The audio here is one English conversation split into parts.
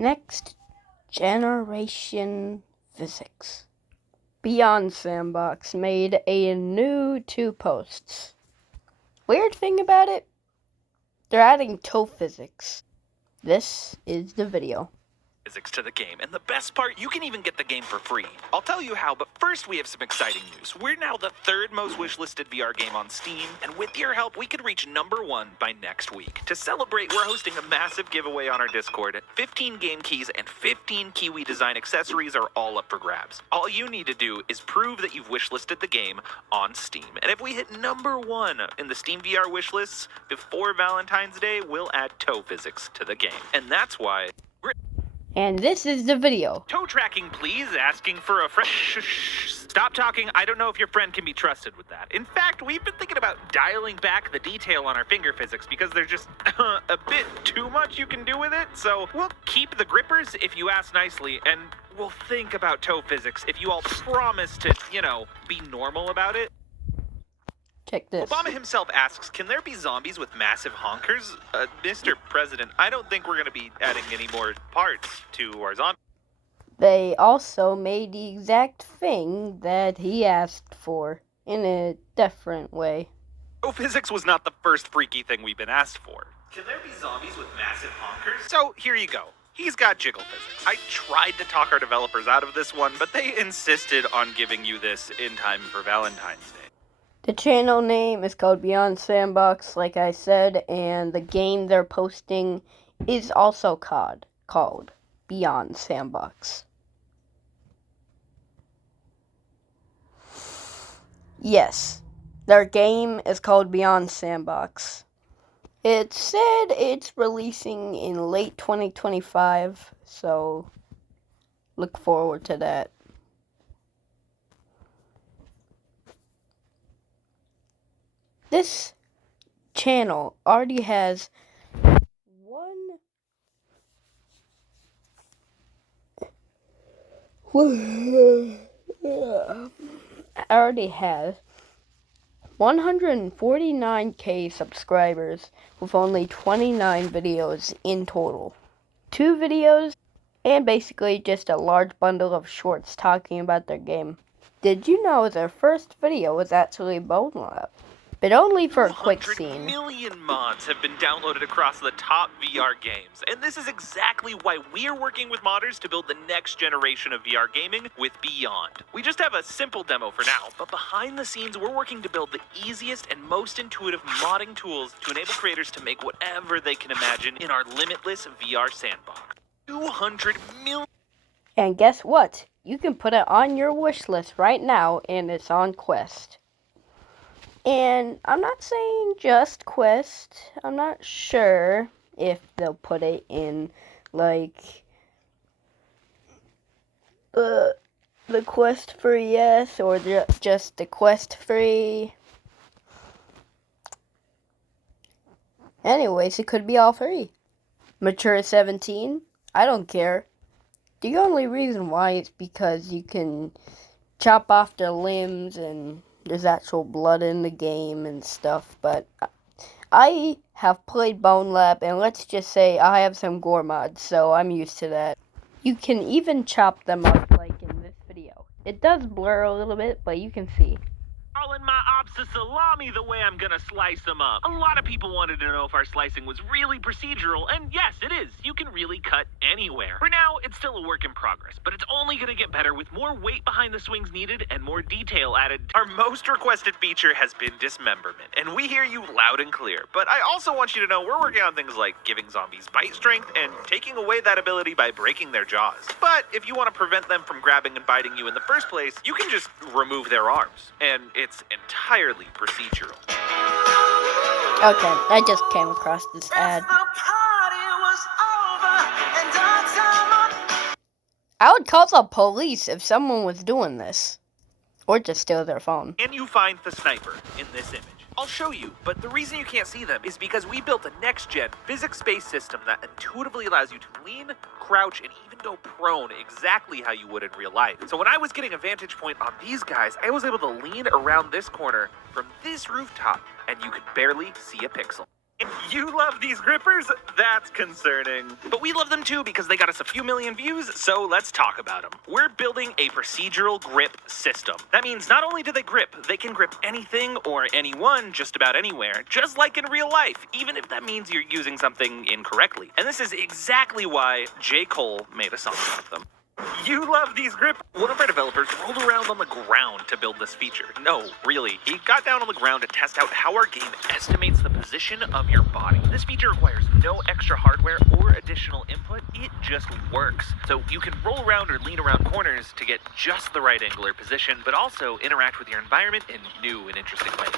Next generation physics. Beyon Sandbox made a new 2 posts. Weird thing about it, they're adding toe physics. This is the video. Physics to the game, and the best part, you can even get the game for free. I'll tell you how, but first we have some exciting news. We're now the 3rd most wishlisted VR game on Steam, and with your help, we could reach #1 by next week. To celebrate, we're hosting a massive giveaway on our Discord. 15 game keys and 15 Kiwi design accessories are all up for grabs. All you need to do is prove that you've wishlisted the game on Steam. And if we hit #1 in the Steam VR wishlists before Valentine's Day, we'll add toe physics to the game. And that's why... And this is the video. Toe tracking, please. Asking for a friend. Stop talking. I don't know if your friend can be trusted with that. In fact, we've been thinking about dialing back the detail on our finger physics because there's just a bit too much you can do with it. So we'll keep the grippers if you ask nicely, and we'll think about toe physics if you all promise to, be normal about it. Check this. Obama himself asks, can there be zombies with massive honkers? Mr. President, I don't think we're going to be adding any more parts to our zombies. They also made the exact thing that he asked for in a different way. Toe physics was not the first freaky thing we've been asked for. Can there be zombies with massive honkers? So here you go. He's got jiggle physics. I tried to talk our developers out of this one, but they insisted on giving you this in time for Valentine's Day. The channel name is called Beyon Sandbox, like I said, and the game they're posting is also called Beyon Sandbox. Yes, their game is called Beyon Sandbox. It said it's releasing in late 2025, so look forward to that. This channel already has already has 149k subscribers with only 29 videos in total. 2 videos and basically just a large bundle of shorts talking about their game. Did you know their first video was actually Bone Lab? But only for a quick scene. 200 million mods have been downloaded across the top VR games, and this is exactly why we're working with modders to build the next generation of VR gaming with Beyond. We just have a simple demo for now, but behind the scenes we're working to build the easiest and most intuitive modding tools to enable creators to make whatever they can imagine in our limitless VR sandbox. 200 million. And guess what? You can put it on your wish list right now, and it's on Quest. And I'm not saying just Quest. I'm not sure if they'll put it in, like, the Quest for yes, or just the Quest free. Anyways, it could be all free. Mature 17? I don't care. The only reason why is because you can chop off their limbs and there's actual blood in the game and stuff, but I have played Bone Lab, and let's just say I have some gore mods, so I'm used to that. You can even chop them up like in this video. It does blur a little bit, but you can see. Calling my ops a salami the way I'm gonna slice them up. A lot of people wanted to know if our slicing was really procedural, and yes, it is. You can really cut anywhere. For now, it's still a work in progress, but it's only gonna get better with more weight behind the swings needed and more detail added. Our most requested feature has been dismemberment, and we hear you loud and clear. But I also want you to know we're working on things like giving zombies bite strength and taking away that ability by breaking their jaws. But if you want to prevent them from grabbing and biting you in the first place, you can just remove their arms, and it's entirely procedural. Okay, I just came across this ad. I would call the police if someone was doing this. Or just steal their phone. Can you find the sniper in this image? I'll show you, but the reason you can't see them is because we built a next-gen physics-based system that intuitively allows you to lean, crouch, and even go prone exactly how you would in real life. So when I was getting a vantage point on these guys, I was able to lean around this corner from this rooftop, and you could barely see a pixel. You love these grippers? That's concerning. But we love them too because they got us a few million views, so let's talk about them. We're building a procedural grip system. That means not only do they grip, they can grip anything or anyone just about anywhere, just like in real life, even if that means you're using something incorrectly. And this is exactly why J. Cole made a song about them. You love these grippers. One of our developers rolled around on the ground to build this feature. No, really, he got down on the ground to test out how our game estimates the position of your body. This feature requires no extra hardware or additional input. It just works. So you can roll around or lean around corners to get just the right angular position, but also interact with your environment in new and interesting ways.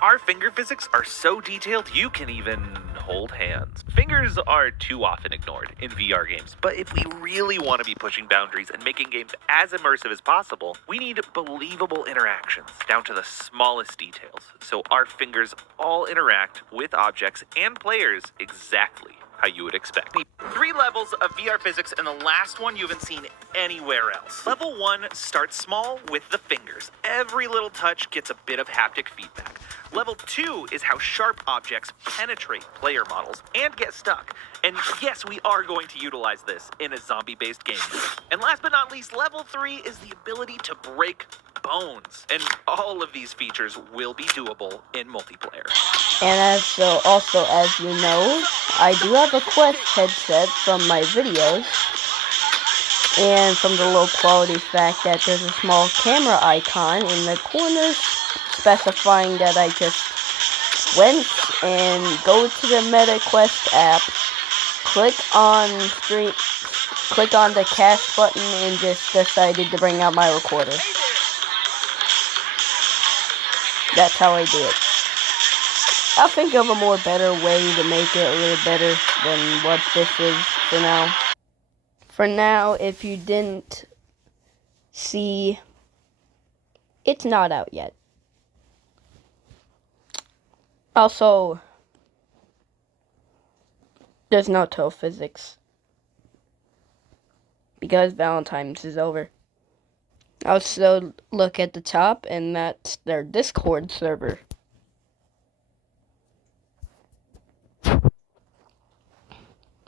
Our finger physics are so detailed you can even hold hands. Fingers are too often ignored in VR games, but if we really want to be pushing boundaries and making games as immersive as possible, we need believable interactions down to the smallest details, so our fingers all interact with objects and players exactly how you would expect. 3 levels of VR physics, and the last one you haven't seen anywhere else. Level 1 starts small with the fingers. Every little touch gets a bit of haptic feedback. Level 2 is how sharp objects penetrate player models and get stuck. And yes, we are going to utilize this in a zombie-based game. And last but not least, level 3 is the ability to break bones. And all of these features will be doable in multiplayer. And also, as you know, I do have a Quest headset from my videos, and from the low quality fact that there's a small camera icon in the corner specifying that I just went and go to the MetaQuest app, click on the cast button, and just decided to bring out my recorder. That's how I do it. I'll think of a more better way to make it a little better than what this is for now. For now, if you didn't see, it's not out yet. Also, there's no toe physics because Valentine's is over. Also, look at the top, and that's their Discord server.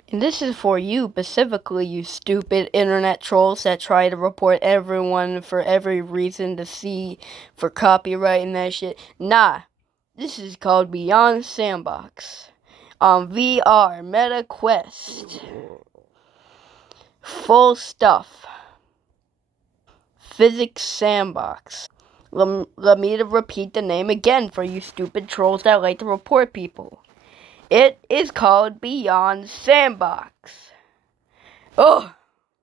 And this is for you, specifically, you stupid internet trolls that try to report everyone for every reason to see for copyright and that shit. Nah, this is called Beyon Sandbox on VR MetaQuest. Full stuff. Physics Sandbox. Let me repeat the name again for you stupid trolls that like to report people. It is called Beyon Sandbox. Oh!